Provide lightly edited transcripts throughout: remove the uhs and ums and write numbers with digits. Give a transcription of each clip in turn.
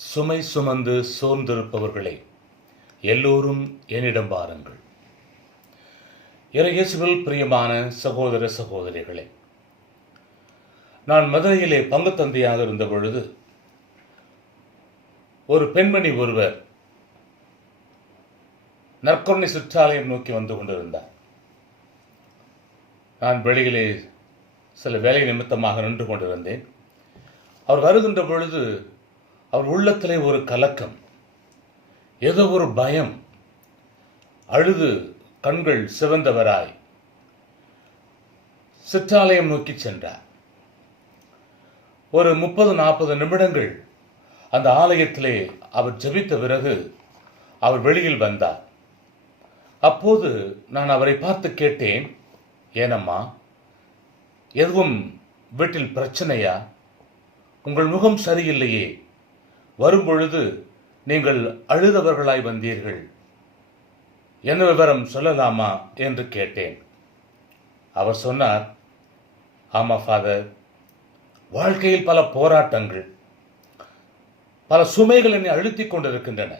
சுமை சுமந்து சோர்ந்திருப்பவர்களே, எல்லோரும் என்னிடம் வாருங்கள். இயேசுவில் பிரியமான சகோதர சகோதரிகளே, நான் மதுரையிலே பங்கு தந்தையாக இருந்த பொழுது ஒரு பெண்மணி ஒருவர் நற்கருணை சிற்றாலயம் நோக்கி வந்து கொண்டிருந்தார். நான் வெளியிலே சில வேலை நிமித்தமாக நின்று கொண்டிருந்தேன். அவர் வருகின்ற பொழுது அவர் உள்ளத்திலே ஒரு கலக்கம், ஏதோ ஒரு பயம், அழுது கண்கள் சிவந்தவராய் சிற்றாலயம் நோக்கி சென்றார். ஒரு 30-40 நிமிடங்கள் அந்த ஆலயத்திலே அவர் ஜெபித்த பிறகு அவர் வெளியில் வந்தார். அப்போது நான் அவரை பார்த்து கேட்டேன், ஏனம்மா, எதுவும் வீட்டில் பிரச்சனையா? உங்கள் முகம் சரியில்லையே, வரும்பொழுது நீங்கள் அழுதவர்களாய் வந்தீர்கள், என்ன விவரம் சொல்லலாமா என்று கேட்டேன். அவர் சொன்னார், ஆமா ஃபாதர், வாழ்க்கையில் பல போராட்டங்கள், பல சுமைகள் என்னை அழுத்திக் கொண்டிருக்கின்றன.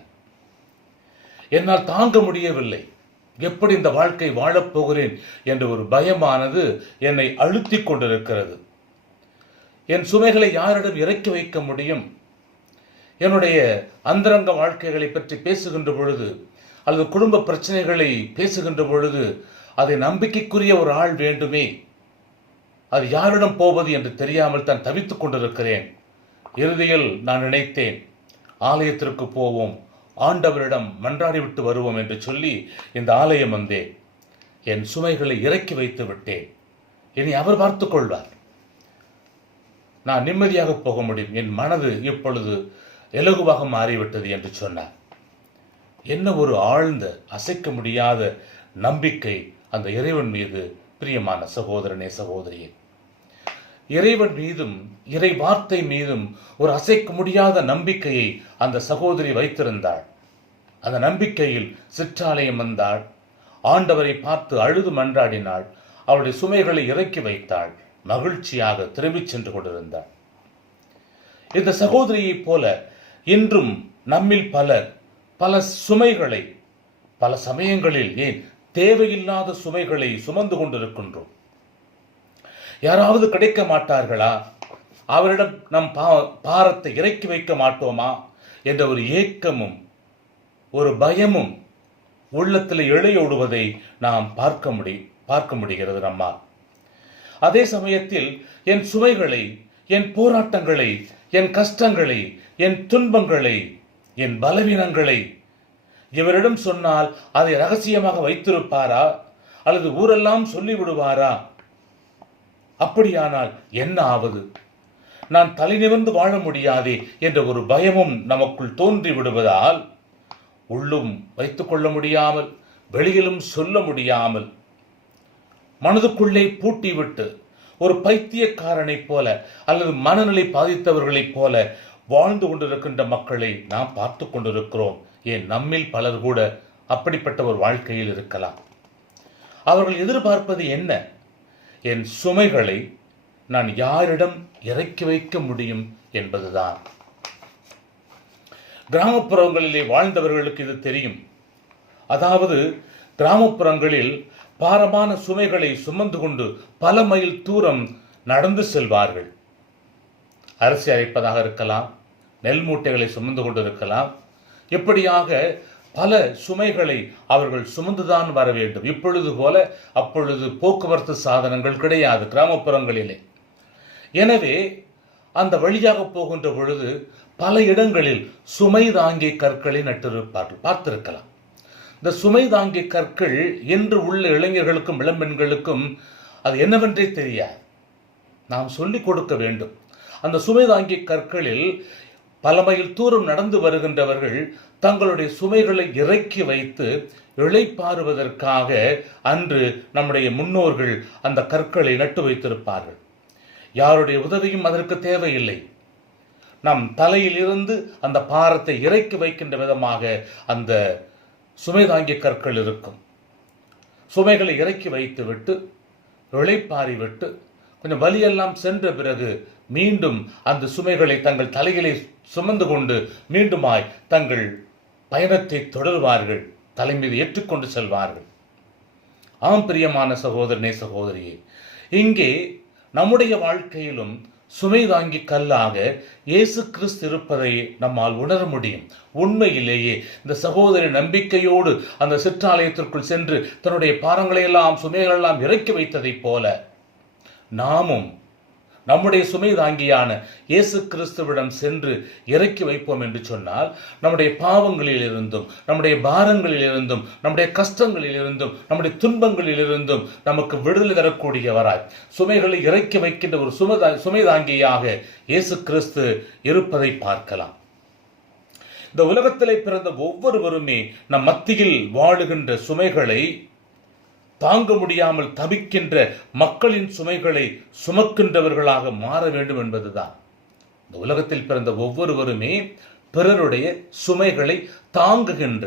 என்னால் தாங்க முடியவில்லை. எப்படி இந்த வாழ்க்கை வாழப்போகிறேன் என்ற ஒரு பயமானது என்னை அழுத்திக் கொண்டிருக்கிறது. என் சுமைகளை யாரிடம் இறக்கி வைக்க முடியும்? என்னுடைய அந்தரங்க வாழ்க்கைகளை பற்றி பேசுகின்ற பொழுது அல்லது குடும்ப பிரச்சனைகளை பேசுகின்ற பொழுது அதை நம்பிக்கைக்குரிய ஒரு ஆள் வேண்டுமே. அது யாரிடம் போவது என்று தெரியாமல் தான் தவித்துக் கொண்டிருக்கிறேன். இறுதியில் நான் நினைத்தேன், ஆலயத்திற்கு போவோம், ஆண்டவரிடம் மன்றாடிவிட்டு வருவோம் என்று சொல்லி இந்த ஆலயம் வந்தேன். என் சுமைகளை இறக்கி வைத்து விட்டேன். இனி அவர் பார்த்துக் கொள்வார். நான் நிம்மதியாக போக முடியும். என் மனது இப்பொழுது இலகுவாக மாறிவிட்டது என்று சொன்னார். என்ன ஒரு ஆழ்ந்த அசைக்க முடியாத நம்பிக்கை அந்த இறைவன் மீது. பிரியமான சகோதரனே, சகோதரியே, இறைவன் மீதும் இறை வார்த்தை மீதும் ஒரு அசைக்க முடியாத நம்பிக்கையை அந்த சகோதரி வைத்திருந்தாள். அந்த நம்பிக்கையில் சிற்றாலயம் வந்தாள். ஆண்டவரை பார்த்து அழுது மன்றாடினாள். அவளுடைய சுமைகளை இறக்கி வைத்தாள். மகிழ்ச்சியாக திரும்பிச் சென்று கொண்டிருந்தாள். இந்த சகோதரியைப் போல இன்றும் நம்மில் பல சுமைகளை, பல சமயங்களில் ஏன் தேவையில்லாத சுமைகளை சுமந்து கொண்டிருக்கின்றோம். யாராவது கிடைக்க மாட்டார்களா, அவரிடம் நம் பாரத்தை இறக்கி வைக்க மாட்டோமா என்ற ஒரு ஏக்கமும் ஒரு பயமும் உள்ளத்தில் இழையோடுவதை நாம் பார்க்க முடிகிறது நம்மால். அதே சமயத்தில் என் சுமைகளை, என் போராட்டங்களை, என் கஷ்டங்களை, என் துன்பங்களை, என் பலவீனங்களை இவரிடம் சொன்னால் அதை ரகசியமாக வைத்திருப்பாரா அல்லது ஊரெல்லாம் சொல்லிவிடுவாரா? அப்படியானால் என்ன ஆவது? நான் தலை நிமிர்ந்து வாழ முடியாதே என்ற ஒரு பயமும் நமக்குள் தோன்றி விடுவதால் உள்ளும் வைத்துக் கொள்ள முடியாமல், வெளியிலும் சொல்ல முடியாமல், மனதுக்குள்ளே பூட்டிவிட்டு ஒரு பைத்தியக்காரனைப் போல அல்லது மனநிலை பாதித்தவர்களைப் போல வாழ்ந்து கொண்டிருக்கின்ற மக்களை நாம் பார்த்து கொண்டிருக்கிறோம். ஏன் நம்மில் பலர் கூட அப்படிப்பட்ட ஒரு வாழ்க்கையில் இருக்கலாம். அவர்கள் எதிர்பார்ப்பது என்ன? என் சுமைகளை நான் யாரிடம் இறக்கி வைக்க முடியும் என்பதுதான். கிராமப்புறங்களிலே வாழ்ந்தவர்களுக்கு இது தெரியும். அதாவது கிராமப்புறங்களில் பாரமான சுமைகளை சுமந்து கொண்டு பல மைல் தூரம் நடந்து செல்வார்கள். அரிசி அரைப்பதாக இருக்கலாம், நெல் மூட்டைகளை சுமந்து கொண்டிருக்கலாம். இப்படியாக பல சுமைகளை அவர்கள் சுமந்துதான் வர வேண்டும். இப்பொழுது போல அப்பொழுது போக்குவரத்து சாதனங்கள் கிடையாது கிராமப்புறங்களிலே. எனவே அந்த வழியாக போகின்ற பொழுது பல இடங்களில் சுமை தாங்கிய கற்களை நட்டிருப்பார்கள், பார்த்திருக்கலாம். இந்த சுமை தாங்கிய கற்கள் என்று உள்ள இளைஞர்களுக்கும் இளம்பெண்களுக்கும் அது என்னவென்றே தெரியாது. நாம் சொல்லிக் கொடுக்க வேண்டும். அந்த சுமை தாங்கிய கற்களில் பல மைல் தூரம் நடந்து வருகின்றவர்கள் தங்களுடைய சுமைகளை இறக்கி வைத்து இளைப்பாறுவதற்காக அன்று நம்முடைய முன்னோர்கள் அந்த கற்களை நட்டு வைத்திருப்பார்கள். யாருடைய உதவியும் அதற்கு தேவையில்லை. நம் தலையில் இருந்து அந்த பாரத்தை இறக்கி வைக்கின்ற விதமாக அந்த சுமை தாங்கிய கற்கள் இருக்கும். சுமைகளை இறக்கி வைத்து விட்டு இளைப்பாறி விட்டு கொஞ்சம் வலியெல்லாம் சென்ற பிறகு மீண்டும் அந்த சுமைகளை தங்கள் தலையிலே சுமந்து கொண்டு மீண்டுமாய் தங்கள் பயணத்தை தொடர்வார்கள், தலைமீது ஏற்றுக்கொண்டு செல்வார்கள். ஆம் பிரியமான சகோதரனே சகோதரியே, இங்கே நம்முடைய வாழ்க்கையிலும் சுமை தாங்கி கல்லாக இயேசு கிறிஸ்து இருப்பதை நம்மால் உணர முடியும். உண்மையிலேயே இந்த சகோதரி நம்பிக்கையோடு அந்த சிற்றாலயத்திற்குள் சென்று தன்னுடைய பாரங்களை எல்லாம் சுமைகளெல்லாம் இறக்கி வைத்ததைப் போல நாமும் நம்முடைய சுமை தாங்கியான இயேசு கிறிஸ்துவிடம் சென்று இறக்கி வைப்போம் என்று சொன்னால் நம்முடைய பாவங்களில் இருந்தும் நம்முடைய பாரங்களில் இருந்தும் நம்முடைய கஷ்டங்களில் இருந்தும் நம்முடைய துன்பங்களில் இருந்தும் நமக்கு விடுதலை தரக்கூடியவராய் சுமைகளை இறக்கி வைக்கின்ற ஒரு சுமை தாங்கியாக இயேசு கிறிஸ்து இருப்பதை பார்க்கலாம். இந்த உலகத்திலே பிறந்த ஒவ்வொருவருமே நம் மத்தியில் வாழுகின்ற சுமைகளை தாங்க முடியாமல் தவிக்கின்ற மக்களின் சுமைகளை சுமக்கின்றவர்களாக மாற வேண்டும் என்பதுதான். இந்த உலகத்தில் பிறந்த ஒவ்வொருவருமே பிறருடைய சுமைகளை தாங்குகின்ற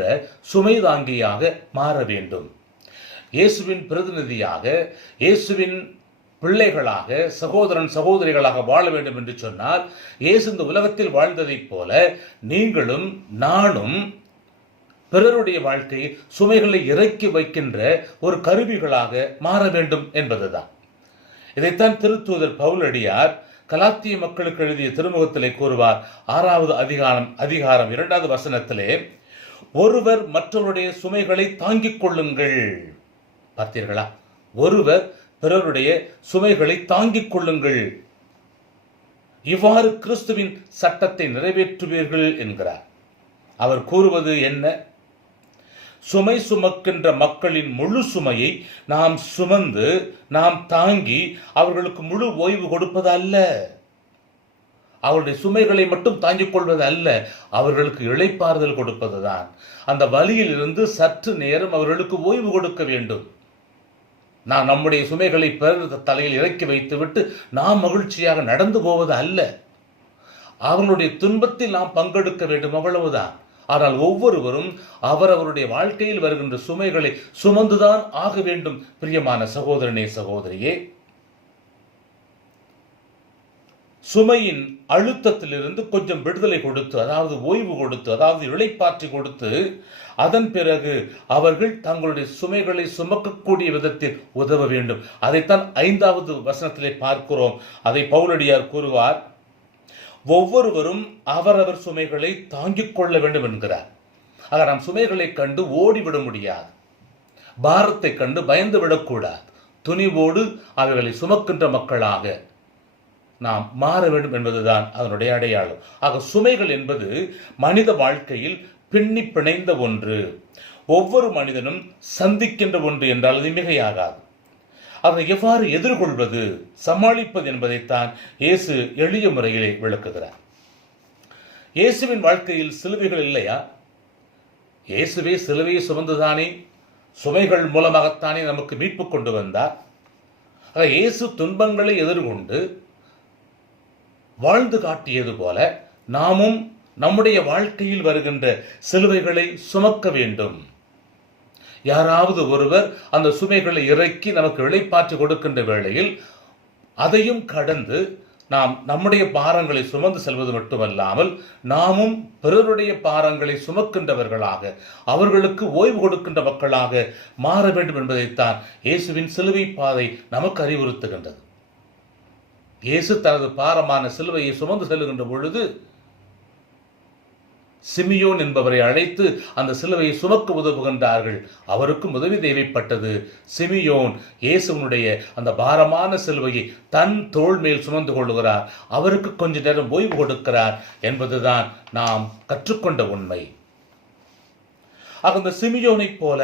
சுமை தாங்கியாக மாற வேண்டும். இயேசுவின் பிரதிநிதியாக, இயேசுவின் பிள்ளைகளாக, சகோதரன் சகோதரிகளாக வாழ வேண்டும் என்று சொன்னால் இயேசு இந்த உலகத்தில் வாழ்ந்ததைப் போல நீங்களும் நானும் பிறருடைய வாழ்க்கையில் சுமைகளை இறக்கி வைக்கின்ற ஒரு கருவிகளாக மாற வேண்டும் என்பதுதான். இதைத்தான் திருத்தூதர் பவுலடியார் கலாத்திய மக்களுக்கு எழுதிய திருமுகத்திலே கூறுவார். 6வது அதிகாரம் 2வது வசனத்திலே, ஒருவர் மற்றவருடைய சுமைகளை தாங்கிக் கொள்ளுங்கள். பார்த்தீர்களா? ஒருவர் பிறருடைய சுமைகளை தாங்கிக் கொள்ளுங்கள், இவ்வாறு கிறிஸ்துவின் சட்டத்தை நிறைவேற்றுவீர்கள் என்கிறார். அவர் கூறுவது என்ன? சுமை சுமக்கின்ற மக்களின் முழு சுமையை நாம் சுமந்து நாம் தாங்கி அவர்களுக்கு முழு ஓய்வு கொடுப்பது அல்ல, அவருடைய சுமைகளை மட்டும் தாங்கிக் கொள்வது அல்ல, அவர்களுக்கு இளைப்பாறுதல் கொடுப்பதுதான். அந்த வலியில் இருந்து சற்று நேரம் அவர்களுக்கு ஓய்வு கொடுக்க வேண்டும். நாம் நம்முடைய சுமைகளை பிறர் தலையில் இறக்கி வைத்துவிட்டு நாம் மகிழ்ச்சியாக நடந்து போவது அல்ல, அவர்களுடைய துன்பத்தில் நாம் பங்கெடுக்க வேண்டும், அவ்வளவுதான். ஆனால் ஒவ்வொருவரும் அவரவருடைய வாழ்க்கையில் வருகின்ற சுமைகளை சுமந்துதான் ஆக வேண்டும். பிரியமான சகோதரனே சகோதரியே, சுமையின் அழுத்தத்திலிருந்து கொஞ்சம் விடுதலை கொடுத்து, அதாவது ஓய்வு கொடுத்து, அதாவது இளைப்பாற்றி கொடுத்து, அதன் பிறகு அவர்கள் தங்களுடைய சுமைகளை சுமக்கக்கூடிய விதத்தில் உதவ வேண்டும். அதைத்தான் 5வது வசனத்திலே பார்க்கிறோம். அதை பவுலடியார் கூறுவார், ஒவ்வொருவரும் அவரவர் சுமைகளை தாங்கிக் கொள்ள வேண்டும் என்கிறார். ஆக நாம் சுமைகளை கண்டு ஓடிவிட முடியாது, பாரத்தை கண்டு பயந்து விடக்கூடாது. துணிவோடு அவைகளை சுமக்கின்ற மக்களாக நாம் மாற வேண்டும் என்பதுதான் அதனுடைய அடையாளம். ஆக சுமைகள் என்பது மனித வாழ்க்கையில் பின்னி பிணைந்த ஒன்று, ஒவ்வொரு மனிதனும் சந்திக்கின்ற ஒன்று என்றால் அது மிகையாகாது. அதை எவ்வாறு எதிர்கொள்வது, சமாளிப்பது என்பதைத்தான் இயேசு எளிய முறையிலே விளக்குகிறார். இயேசுவின் வாழ்க்கையில் சிலுவைகள் இல்லையா? இயேசுவே சிலுவையை சுமந்துதானே, சுமைகள் மூலமாகத்தானே நமக்கு மீட்பு கொண்டு வந்தார். இயேசு துன்பங்களை எதிர்கொண்டு வாழ்ந்து காட்டியது போல நாமும் நம்முடைய வாழ்க்கையில் வருகின்ற சிலுவைகளை சுமக்க வேண்டும். யாராவது ஒருவர் அந்த சுமைகளை இறக்கி நமக்கு இளைப்பாற்றி கொடுக்கின்ற வேளையில் அதையும் கடந்து நாம் நம்முடைய பாரங்களை சுமந்து செல்வது மட்டுமல்லாமல் நாமும் பிறருடைய பாரங்களை சுமக்கின்றவர்களாக, அவர்களுக்கு ஓய்வு கொடுக்கின்ற மக்களாக மாற வேண்டும் என்பதைத்தான் இயேசுவின் சிலுவை பாதை நமக்கு அறிவுறுத்துகின்றது. இயேசு தனது பாரமான சிலுவையை சுமந்து செல்லுகின்ற பொழுது சிமியோன் என்பவரை அழைத்து அந்த சிலுவையை சுமக்க உதவுகின்றார்கள். அவருக்கும் உதவி தேவைப்பட்டது. சிமியோன் இயேசுவனுடைய அந்த பாரமான சிலுவையை தன் தோள் மேல் சுமந்து கொள்ளுகிறார். அவருக்கு கொஞ்ச நேரம் ஓய்வு கொடுக்கிறார் என்பதுதான் நாம் கற்றுக்கொண்ட உண்மை. அந்த சிமியோனைப் போல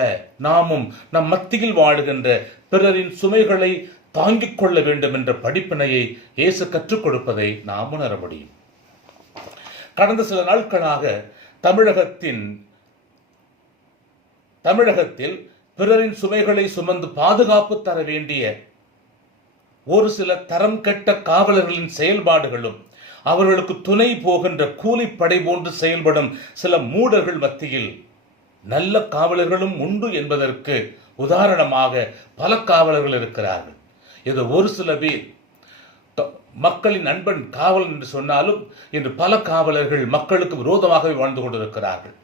நாமும் நம் மத்தியில் வாழுகின்ற பிறரின் சுமைகளை தாங்கிக் கொள்ள வேண்டும் என்ற படிப்பினையை இயேசு கற்றுக் கொடுப்பதை நாம் உணர முடியும். கடந்த சில நாட்களாக தமிழகத்தில் பிறரின் சுமைகளை சுமந்து பாதுகாப்பு தர வேண்டிய ஒரு சில தரம் கெட்ட காவலர்களின் செயல்பாடுகளும், அவர்களுக்கு துணை போகின்ற கூலிப்படை போன்று செயல்படும் சில மூடர்கள் மத்தியில் நல்ல காவலர்களும் உண்டு என்பதற்கு உதாரணமாக பல காவலர்கள் இருக்கிறார்கள். இது ஒரு சில பேர் மக்களின் நண்பன் காவலன் என்று சொன்னாலும் இன்று பல காவலர்கள் மக்களுக்கு விரோதமாகவே வாழ்ந்து கொண்டிருக்கிறார்கள்.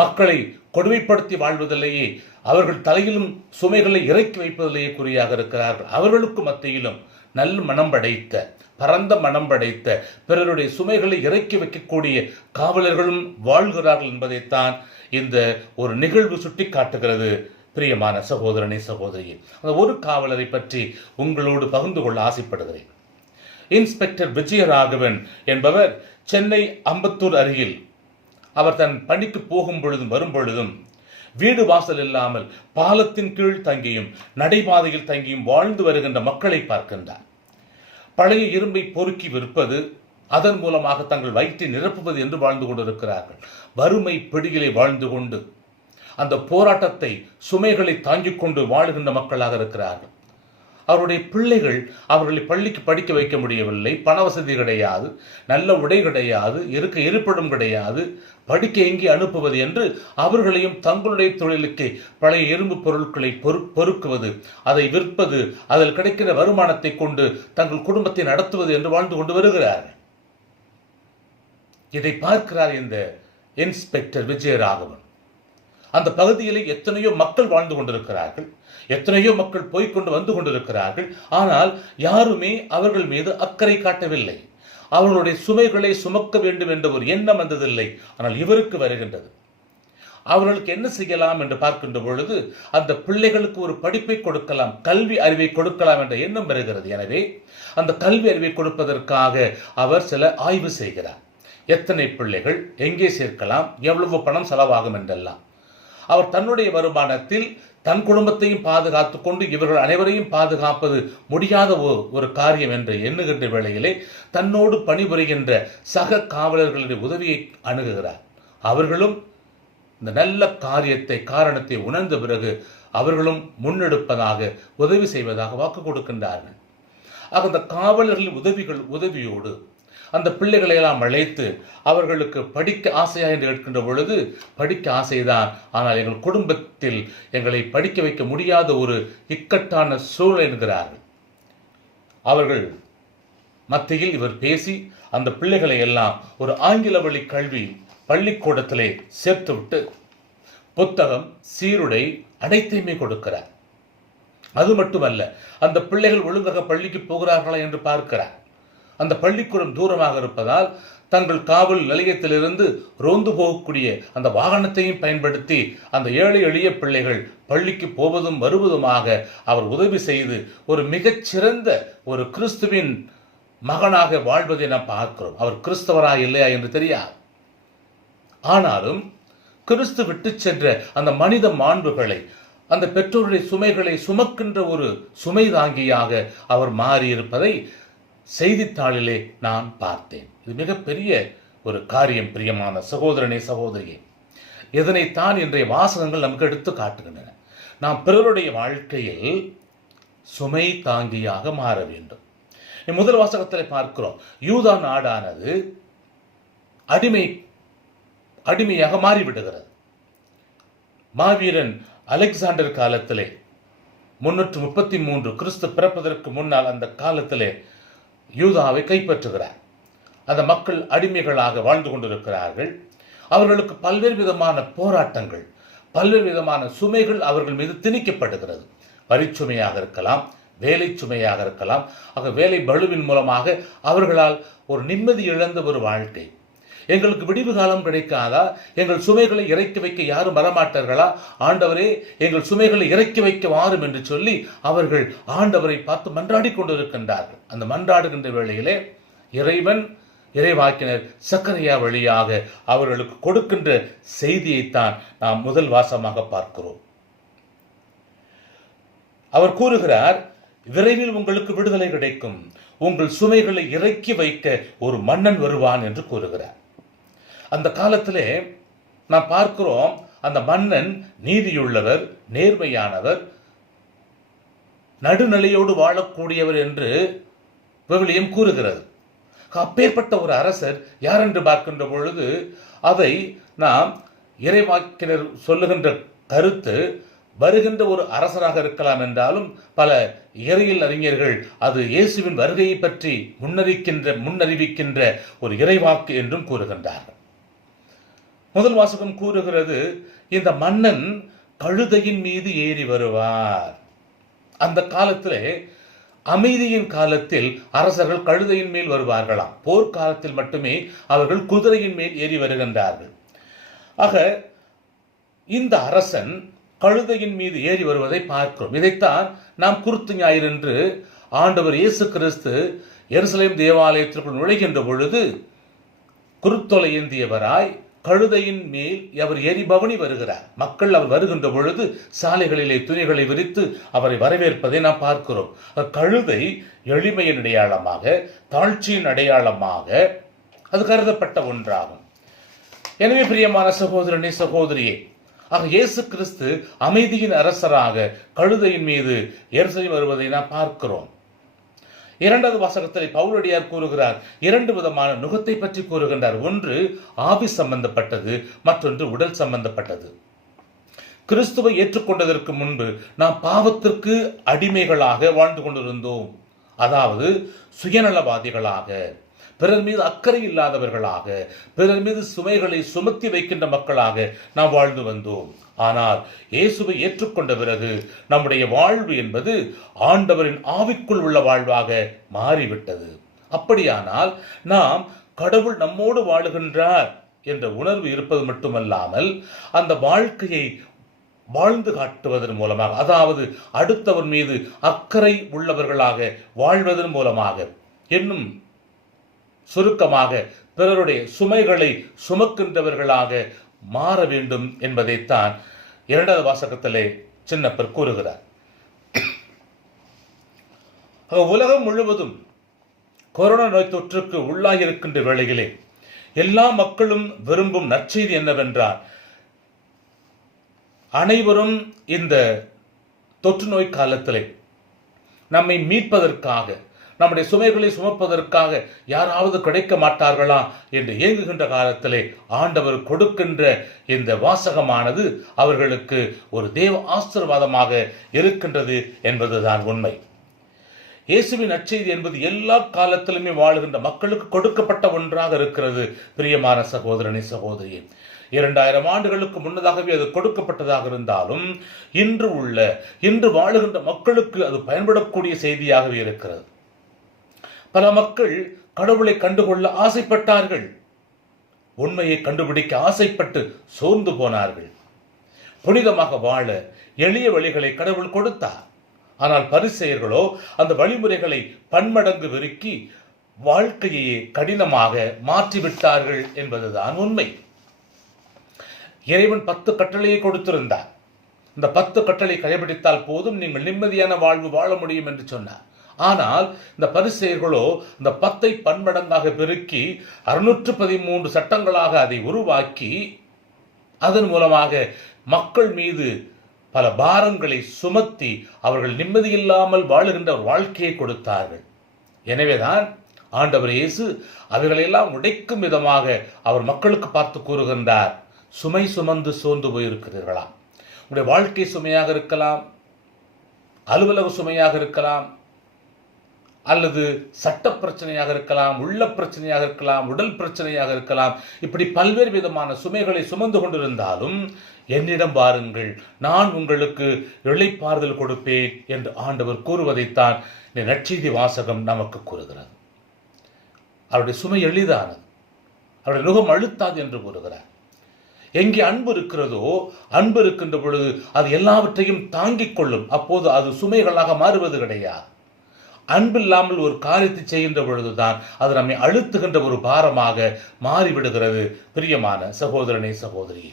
மக்களை கொடுமைப்படுத்தி வாழ்வதிலேயே, அவர்கள் தலையிலும் சுமைகளை இறக்கி வைப்பதிலேயே குறியாக இருக்கிறார்கள். அவர்களுக்கு மத்தியிலும் நல்ல மனம் படைத்த, பரந்த மனம் படைத்த, பிறருடைய சுமைகளை இறக்கி வைக்கக்கூடிய காவலர்களும் வாழ்கிறார்கள் என்பதைத்தான் இந்த ஒரு நிகழ்வு சுட்டி காட்டுகிறது. பிரியமான சகோதரனை, சகோதரியே, அந்த ஒரு காவலரை பற்றி உங்களோடு பகிர்ந்து கொள்ள ஆசைப்படுகிறேன். இன்ஸ்பெக்டர் விஜயராகவன் என்பவர் சென்னை அம்பத்தூர் அருகில் அவர் தன் பணிக்கு போகும் பொழுதும் வரும் பொழுதும் வீடு வாசல் இல்லாமல் பாலத்தின் கீழ் தங்கியும் நடைபாதையில் தங்கியும் வாழ்ந்து வருகின்ற மக்களை பார்க்கின்றார். பழைய இரும்பை பொறுக்கி விற்பது, அதன் மூலமாக தங்கள் வயிற்றை நிரப்புவது என்று வாழ்ந்து கொண்டிருக்கிறார்கள். வறுமை பிடியிலே வாழ்ந்து கொண்டு அந்த போராட்டத்தை, சுமைகளை தாங்கிக் கொண்டு வாழுகின்ற மக்களாக இருக்கிறார்கள். அவருடைய பிள்ளைகள் அவர்களை பள்ளிக்கு படிக்க வைக்க முடியவில்லை. பண வசதி கிடையாது, நல்ல உடை கிடையாது, இருப்பிடம் கிடையாது, படிக்க எங்கே அனுப்புவது என்று அவர்களையும் தங்களுடைய தொழிலுக்கு பழைய இரும்பு பொருட்களை பொறுக்குவது, அதை விற்பது, அதில் கிடைக்கிற வருமானத்தை கொண்டு தங்கள் குடும்பத்தை நடத்துவது என்று வாழ்ந்து கொண்டு வருகிறார்கள். இதை பார்க்கிறார் இந்த இன்ஸ்பெக்டர் விஜயராகவன். அந்த பகுதியில் எத்தனையோ மக்கள் வாழ்ந்து கொண்டிருக்கிறார்கள், எத்தனையோ மக்கள் போய்கொண்டு வந்து கொண்டிருக்கிறார்கள். ஆனால் யாருமே அவர்கள் மீது அக்கறை காட்டவில்லை. அவர்களுடைய சுமைகளை சுமக்க வேண்டும் என்ற ஒரு எண்ணம் வந்ததில்லை. ஆனால் இவருக்கு வருகின்றது. அவர்களுக்கு என்ன செய்யலாம் என்று பார்க்கின்ற பொழுது அந்த பிள்ளைகளுக்கு ஒரு படிப்பை கொடுக்கலாம், கல்வி அறிவை கொடுக்கலாம் என்ற எண்ணம் வருகிறது. எனவே அந்த கல்வி அறிவை கொடுப்பதற்காக அவர் சில ஆய்வு செய்கிறார். எத்தனை பிள்ளைகள் எங்கே சேர்க்கலாம், எவ்வளவு பணம் செலவாகும் என்றெல்லாம். அவர் தன்னுடைய வருமானத்தில் தன் குடும்பத்தையும் பாதுகாத்துக் கொண்டு இவர்கள் அனைவரையும் பாதுகாப்பது முடியாத ஒரு காரியம் என்று எண்ணுகின்ற வேளையிலே தன்னோடு பணிபுரிகின்ற சக காவலர்களுடைய உதவியை அணுகுகிறார். அவர்களும் இந்த நல்ல காரணத்தை உணர்ந்த பிறகு அவர்களும் முன்னெடுப்பதாக, உதவி செய்வதாக வாக்கு கொடுக்கின்றார்கள். ஆக அந்த காவலர்களின் உதவியோடு அந்த பிள்ளைகளை எல்லாம் அழைத்து அவர்களுக்கு படிக்க ஆசையா என்று கேட்கின்ற பொழுது படிக்க ஆசைதான், ஆனால் எங்கள் குடும்பத்தில் எங்களை படிக்க வைக்க முடியாத ஒரு இக்கட்டான சூழல் என்கிறார்கள். அவர்கள் மத்தியில் இவர் பேசி அந்த பிள்ளைகளை எல்லாம் ஒரு ஆங்கில வழி கல்வி பள்ளிக்கூடத்திலே சேர்த்துவிட்டு புத்தகம், சீருடை அனைத்தையுமே கொடுக்கிறார். அது மட்டுமல்ல, அந்த பிள்ளைகள் ஒழுங்காக பள்ளிக்கு போகிறார்களா என்று பார்க்கிறார். அந்த பள்ளிக்கூடம் தூரமாக இருப்பதால் தங்கள் காவல் நிலையத்திலிருந்து ரோந்து போகக்கூடிய அந்த வாகனத்தையும் பயன்படுத்தி அந்த ஏழை எளிய பிள்ளைகள் பள்ளிக்கு போவதும் வருவதுமாக அவர் உதவி செய்து ஒரு மிகச்சிறந்த ஒரு கிறிஸ்துவின் மகனாக வாழ்வதை நாம் பார்க்கிறோம். அவர் கிறிஸ்தவரா இல்லையா என்று தெரியாது. ஆனாலும் கிறிஸ்து விட்டு சென்ற அந்த மனித மாண்புகளை, அந்த பெற்றோருடைய சுமைகளை சுமக்கின்ற ஒரு சுமை தாங்கியாக அவர் மாறியிருப்பதை செய்தித்தாளிலே நான் பார்த்தேன். இது மிகப்பெரிய ஒரு காரியம். பிரியமான சகோதரனே, சகோதரியே, இதனைத்தான் இன்றைய வாசகங்கள் நமக்கு எடுத்து காட்டுகின்றன. நாம் பிறருடைய வாழ்க்கையில் சுமை தாங்கியாக மாற வேண்டும். முதல் வாசகத்தில் பார்க்கிறோம், யூதா நாடானது அடிமையாக மாறிவிடுகிறது. மாவீரன் அலெக்சாண்டர் காலத்திலே 333 கிறிஸ்து பிறப்பதற்கு முன்னால் அந்த காலத்திலே யூதாவை கைப்பற்றுகிறார். அந்த மக்கள் அடிமைகளாக வாழ்ந்து கொண்டிருக்கிறார்கள். அவர்களுக்கு பல்வேறு விதமான போராட்டங்கள், பல்வேறு விதமான சுமைகள் அவர்கள் மீது திணிக்கப்படுகிறது. வரிச்சுமையாக இருக்கலாம், வேலை சுமையாக இருக்கலாம். ஆக வேலை பளுவின் மூலமாக அவர்களால் ஒரு நிம்மதி இழந்த ஒரு வாழ்க்கை. எங்களுக்கு விடிவு காலம் கிடைக்காதா? எங்கள் சுமைகளை இறக்கி வைக்க யாரும் வரமாட்டார்களா? ஆண்டவரே, எங்கள் சுமைகளை இறக்கி வைக்க வாரும் என்று சொல்லி அவர்கள் ஆண்டவரை பார்த்து மன்றாடி கொண்டிருக்கின்றார்கள். அந்த மன்றாடுகின்ற வேளையிலே இறைவாக்கினர் சக்கரையா வழியாக அவர்களுக்கு கொடுக்கின்ற செய்தியைத்தான் நாம் முதல் வாசமாக பார்க்கிறோம். அவர் கூறுகிறார், விரைவில் உங்களுக்கு விடுதலை கிடைக்கும், உங்கள் சுமைகளை இறக்கி வைக்க ஒரு மன்னன் வருவான் என்று கூறுகிறார். அந்த காலத்திலே நாம் பார்க்கிறோம், அந்த மன்னன் நீதியுள்ளவர், நேர்மையானவர், நடுநிலையோடு வாழக்கூடியவர் என்று விவிலியம் கூறுகிறது. அப்பேற்பட்ட ஒரு அரசர் யார் என்று பார்க்கின்ற பொழுது அதை நாம் இறைவாக்கினர் சொல்லுகின்ற கருத்து வருகின்ற ஒரு அரசராக இருக்கலாம் என்றாலும் பல இறையியல் அறிஞர்கள் அது இயேசுவின் வருகையை பற்றி முன்னறிவிக்கின்ற ஒரு இறைவாக்கு என்றும் கூறுகின்றார்கள். முதல் வாசகம் கூறுகிறது, இந்த மன்னன் கழுதையின் மீது ஏறி வருவார். அந்த காலத்திலே அமைதியின் காலத்தில் அரசர்கள் கழுதையின் மேல் வருவார்களாம். போர்க்காலத்தில் மட்டுமே அவர்கள் குதிரையின் மேல் ஏறி வருகின்றார்கள். ஆக இந்த அரசன் கழுதையின் மீது ஏறி வருவதை பார்க்கிறோம். இதைத்தான் நாம் குருத்து ஞாயிறு என்று ஆண்டவர் இயேசு கிறிஸ்து எருசலேம் தேவாலயத்திற்குள் நுழைகின்ற பொழுது குருத்தொலை ஏந்தியவராய் கழுதையின் மேல் அவர் ஏறி பவனி வருகிறார். மக்கள் அவர் வருகின்ற பொழுது சாலைகளிலே துணிகளை விரித்து அவரை வரவேற்பதை நாம் பார்க்கிறோம். கழுதை எளிமையின் அடையாளமாக, தாழ்ச்சியின் அடையாளமாக அது கருதப்பட்ட ஒன்றாகும். எனவே பிரியமான சகோதரனே, சகோதரியே, ஆக இயேசு கிறிஸ்து அமைதியின் அரசராக கழுதையின் மீது எருசலேம் வருவதை நாம் பார்க்கிறோம். இரண்டாவது வாசகத்தில் பவுலடியார் கூறுகிறார், இரண்டு விதமான நுகத்தை பற்றி கூறுகின்றார். ஒன்று ஆவி சம்பந்தப்பட்டது, மற்றொன்று உடல் சம்பந்தப்பட்டது. கிறிஸ்துவை ஏற்றுக்கொண்டதற்கு முன்பு நாம் பாவத்திற்கு அடிமைகளாக வாழ்ந்து கொண்டிருந்தோம். அதாவது சுயநலவாதிகளாக, பிறர் மீது அக்கறை இல்லாதவர்களாக, பிறர் மீது சுமைகளை சுமத்தி வைக்கின்ற மக்களாக நாம் வாழ்ந்து வந்தோம். ஆனால் இயேசுவை ஏற்றுக்கொண்ட பிறகு நம்முடைய வாழ்வு என்பது ஆண்டவரின் ஆவிக்குள் உள்ள வாழ்வாக மாறிவிட்டது. அப்படியானால் நாம் கடவுள் நம்மோடு வாழுகின்றார் என்ற உணர்வு இருப்பது மட்டுமல்லாமல் அந்த வாழ்க்கையை வாழ்ந்து காட்டுவதன் மூலமாக, அதாவது அடுத்தவர் மீது அக்கறை உள்ளவர்களாக வாழ்வதன் மூலமாக, இன்னும் சுருக்கமாக பிறருடைய சுமைகளை சுமக்கின்றவர்களாக மாற வேண்டும் என்பதைத்தான் இரண்டாவது வாசகத்திலே சின்னப்பர் கூறுகிறார். உலகம் முழுவதும் கொரோனா நோய் தொற்றுக்கு உள்ளாகியிருக்கின்ற வேளையிலே எல்லா மக்களும் விரும்பும் நற்செய்தி என்னவென்றால், அனைவரும் இந்த தொற்று நோய் காலத்திலே நம்மை மீட்பதற்காக, நம்முடைய சுமைகளை சுமப்பதற்காக யாராவது கிடைக்க மாட்டார்களா என்று ஏங்குகின்ற காலத்திலே ஆண்டவர் கொடுக்கின்ற இந்த வாசகமானது அவர்களுக்கு ஒரு தேவ ஆசீர்வாதமாக இருக்கின்றது என்பதுதான் உண்மை. இயேசுவின் நற்செய்தி என்பது எல்லா காலத்திலுமே வாழுகின்ற மக்களுக்கு கொடுக்கப்பட்ட ஒன்றாக இருக்கிறது. பிரியமான சகோதரனே, சகோதரியே, 2000 ஆண்டுகளுக்கு முன்னதாகவே அது கொடுக்கப்பட்டதாக இருந்தாலும் இன்று வாழுகின்ற மக்களுக்கு அது பயன்படக்கூடிய செய்தியாகவே இருக்கிறது. பல மக்கள் கடவுளை கண்டுகொள்ள ஆசைப்பட்டார்கள், உண்மையை கண்டுபிடிக்க ஆசைப்பட்டு சோர்ந்து போனார்கள். புனிதமாக வாழ எளிய வழிகளை கடவுள் கொடுத்தார். ஆனால் பரிசேயர்களோ அந்த வழிமுறைகளை பன்மடங்கு பெருக்கி வாழ்க்கையை கடினமாக மாற்றிவிட்டார்கள் என்பதுதான் உண்மை. இறைவன் 10 கட்டளையை கொடுத்திருந்தார். இந்த 10 கட்டளை கடைபிடித்தால் போதும் நீங்கள் நிம்மதியான வாழ்வு வாழ முடியும் என்று சொன்னார். ஆனால் இந்த பரிசேயர்களோ இந்த 10 பன்மடங்காக பெருக்கி 613 சட்டங்களாக அதை உருவாக்கி அதன் மூலமாக மக்கள் மீது பல பாரங்களை சுமத்தி அவர்கள் நிம்மதியில்லாமல் வாழுகின்ற ஒரு வாழ்க்கையை கொடுத்தார்கள். எனவேதான் ஆண்டவர் இயேசு அவைகளெல்லாம் உடைக்கும் விதமாக அவர் மக்களுக்கு பார்த்து கூறுகின்றார், சுமை சுமந்து சோர்ந்து போயிருக்கிறீர்களா? உங்களுடைய வாழ்க்கை சுமையாக இருக்கலாம், அலுவலக சுமையாக இருக்கலாம், அல்லது சட்ட பிரச்சனையாக இருக்கலாம், உள்ள பிரச்சனையாக இருக்கலாம், உடல் பிரச்சனையாக இருக்கலாம். இப்படி பல்வேறு விதமான சுமைகளை சுமந்து கொண்டிருந்தாலும் என்னிடம் பாருங்கள், நான் உங்களுக்கு இளைப்பாறுதல் கொடுப்பேன் என்று ஆண்டவர் கூறுவதைத்தான் இந்த நற்செய்தி வாசகம் நமக்கு கூறுகிறது. அவருடைய சுமை எளிதானது, அவருடைய நுகம் அழுத்தாது என்று கூறுகிறார். எங்கே அன்பு இருக்கிறதோ, அன்பு இருக்கின்ற பொழுது அது எல்லாவற்றையும் தாங்கிக் கொள்ளும். அப்போது அது சுமைகளாக மாறுவது கிடையாது. அன்பில்லாமல் ஒரு காரியத்தை செய்கின்ற பொழுதுதான் அது நம்மை அழுத்துகின்ற ஒரு பாரமாக மாறிவிடுகிறது. பிரியமான சகோதரனே, சகோதரியே,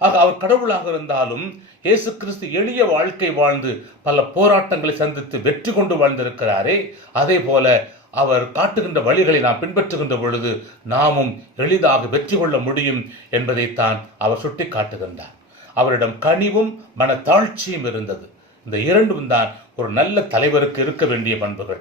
ஆக அவர் கடவுளாக இருந்தாலும் இயேசு கிறிஸ்து எளிய வாழ்க்கை வாழ்ந்து பல போராட்டங்களை சந்தித்து வெற்றி கொண்டு வாழ்ந்திருக்கிறாரே, அதே போல அவர் காட்டுகின்ற வழிகளை நாம் பின்பற்றுகின்ற பொழுது நாமும் எளிதாக வெற்றி கொள்ள முடியும் என்பதைத்தான் அவர் சுட்டி காட்டுகின்றார். அவரிடம் கனிவும் மனத்தாழ்ச்சியும் இருந்தது. இந்த இரண்டும் தான் ஒரு நல்ல தலைவருக்கு இருக்க வேண்டிய பண்புகள்.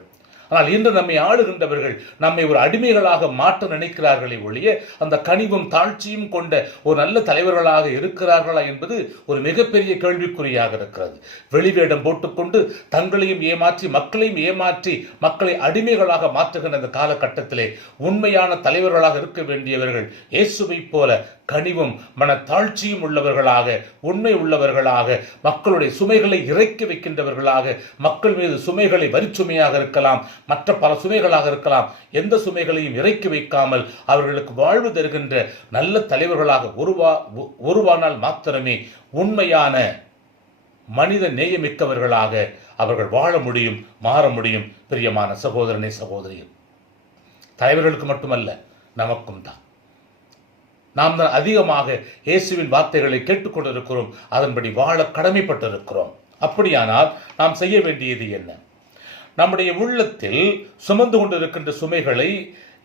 ஆனால் இன்று நம்மை ஆளுகின்றவர்கள் நம்மை ஒரு அடிமைகளாக மாற்ற நினைக்கிறார்களே ஒழிய அந்த கனிவும் தாழ்ச்சியும் கொண்ட ஒரு நல்ல தலைவர்களாக இருக்கிறார்களா என்பது ஒரு மிகப்பெரிய கேள்விக்குறியாக இருக்கிறது. வெளிவேடம் போட்டுக்கொண்டு தங்களையும் ஏமாற்றி மக்களையும் ஏமாற்றி மக்களை அடிமைகளாக மாற்றுகின்ற அந்த காலகட்டத்திலே உண்மையான தலைவர்களாக இருக்க வேண்டியவர்கள் இயேசுவை போல கனிவும் மனத்தாழ்ச்சியும் உள்ளவர்களாக, உண்மை உள்ளவர்களாக, மக்களுடைய சுமைகளை இறக்கி வைக்கின்றவர்களாக, மக்கள் மீது சுமைகளை வரிச்சுமையாக இருக்கலாம், மற்ற பல சுமைகளாக இருக்கலாம், எந்த சுமைகளையும் இறக்கி வைக்காமல் அவர்களுக்கு வாழ்வு தருகின்ற நல்ல தலைவர்களாக உருவானால் மாத்திரமே உண்மையான மனித நேயமிக்கவர்களாக அவர்கள் வாழ முடியும், மாற முடியும். பிரியமான சகோதரனே, சகோதரியும், தலைவர்களுக்கு மட்டுமல்ல, நமக்கும் தான். நாம் தான் அதிகமாக இயேசுவின் வார்த்தைகளை கேட்டுக்கொண்டிருக்கிறோம், அதன்படி வாழ கடமைப்பட்டிருக்கிறோம். அப்படியானால் நாம் செய்ய வேண்டியது என்ன? நம்முடைய உள்ளத்தில் சுமந்து கொண்டிருக்கின்ற சுமைகளை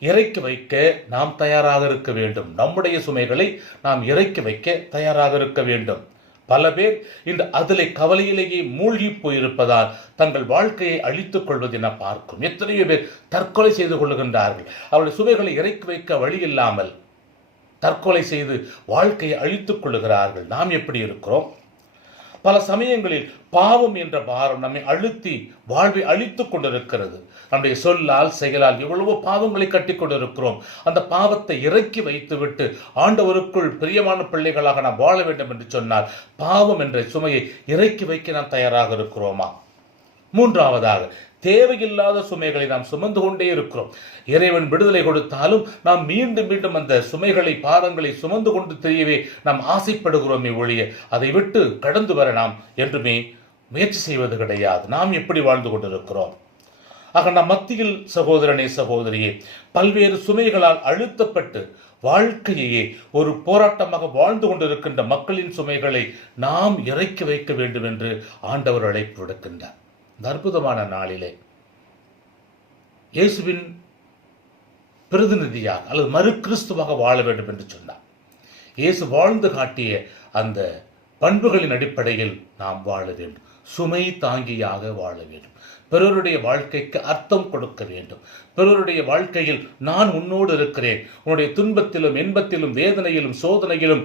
இறக்கி வைக்க நாம் தயாராக இருக்க வேண்டும். நம்முடைய சுமைகளை நாம் இறக்கி வைக்க தயாராக இருக்க வேண்டும். பல பேர் இந்த அதிலே கவலையிலேயே மூழ்கி போயிருப்பதால் தங்கள் வாழ்க்கையை அழித்துக் கொள்வதை நாம் பார்க்கும். எத்தனையோ பேர் தற்கொலை செய்து கொள்ளுகின்றார்கள். அவருடைய சுமைகளை இறக்கி வைக்க வழி இல்லாமல் தற்கொலை செய்து வாழ்க்கையை அழித்துக் கொள்ளுகிறார்கள். நாம் எப்படி இருக்கிறோம்? பல சமயங்களில் பாவம் என்ற பாரம் நம்மை அழுத்தி வாழ்வை அழித்துக் கொண்டிருக்கிறது. நம்முடைய சொல்லால் செயலால் எவ்வளவோ பாவங்களை கட்டி கொண்டிருக்கிறோம். அந்த பாவத்தை இறக்கி வைத்துவிட்டு ஆண்டவருக்குள் பிரியமான பிள்ளைகளாக நாம் வாழ வேண்டும் என்று சொன்னால் பாவம் என்ற சுமையை இறக்கி வைக்க நாம் தயாராக இருக்கிறோமா? மூன்றாவதாக, தேவையில்லாத சுமைகளை நாம் சுமந்து கொண்டே இருக்கிறோம். இறைவன் விடுதலை கொடுத்தாலும் நாம் மீண்டும் மீண்டும் அந்த சுமைகளை, பாரங்களை சுமந்து கொண்டு தெரியவே நாம் ஆசைப்படுகிறோமே ஒழிய அதை விட்டு கடந்து வர நாம் என்றுமே முயற்சி செய்வது கிடையாது. நாம் எப்படி வாழ்ந்து கொண்டிருக்கிறோம்? ஆக நம் மத்தியில் சகோதரனே, சகோதரியே, பல்வேறு சுமைகளால் அழுத்தப்பட்டு வாழ்க்கையே ஒரு போராட்டமாக வாழ்ந்து கொண்டிருக்கின்ற மக்களின் சுமைகளை நாம் இறக்கி வைக்க வேண்டும் என்று ஆண்டவர் அழைப்பு விடுக்கின்றார். இந்த அற்புதமான நாளிலே இயேசுவின் பிரதிநிதியாக அல்லது மறு கிறிஸ்துவாக வாழ வேண்டும் என்று சொன்னார். இயேசு வாழ்ந்து காட்டிய அந்த பண்புகளின் அடிப்படையில் நாம் வாழ வேண்டும். சுமை தாங்கியாக வாழ வேண்டும். பிறருடைய வாழ்க்கைக்கு அர்த்தம் கொடுக்க வேண்டும். பிறருடைய வாழ்க்கையில் நான் உன்னோடு இருக்கிறேன், உன்னுடைய துன்பத்திலும் இன்பத்திலும் வேதனையிலும் சோதனையிலும்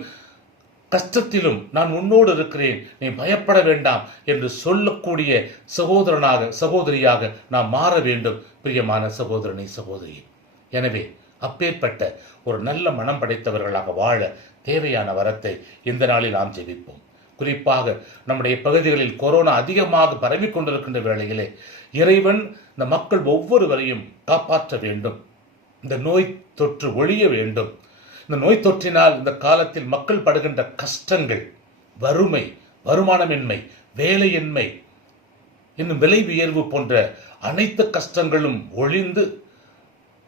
கஷ்டத்திலும் நான் உன்னோடு இருக்கிறேன், நீ பயப்பட வேண்டாம் என்று சொல்லக்கூடிய சகோதரனாக, சகோதரியாக நாம் மாற வேண்டும். பிரியமான சகோதரனை, சகோதரியே, எனவே அப்பேற்பட்ட ஒரு நல்ல மனம் படைத்தவர்களாக வாழ தேவையான வரத்தை இந்த நாளில் நாம் ஜெபிப்போம். குறிப்பாக நம்முடைய பகுதிகளில் கொரோனா அதிகமாக பரவி கொண்டிருக்கின்ற வேளையிலே இறைவன் இந்த மக்கள் ஒவ்வொருவரையும் காப்பாற்ற வேண்டும். இந்த நோய் தொற்று ஒழிய வேண்டும். இந்த நோய் தொற்றினால் இந்த காலத்தில் மக்கள் படுகின்ற கஷ்டங்கள், வறுமை, வருமானமின்மை, வேலையின்மை, இன்னும் விலை உயர்வு போன்ற அனைத்து கஷ்டங்களும் ஒழிந்து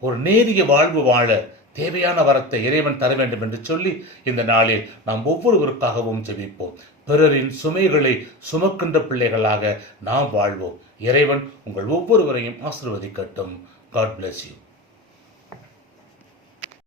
ஒரு நேரிய வாழ்வு வாழ தேவையான வரத்தை இறைவன் தர வேண்டும் என்று சொல்லி இந்த நாளில் நாம் ஒவ்வொருவருக்காகவும் ஜெபிப்போம். பிறரின் சுமைகளை சுமக்கின்ற பிள்ளைகளாக நாம் வாழ்வோம். இறைவன் உங்கள் ஒவ்வொருவரையும் ஆசீர்வதிக்கட்டும். God bless you.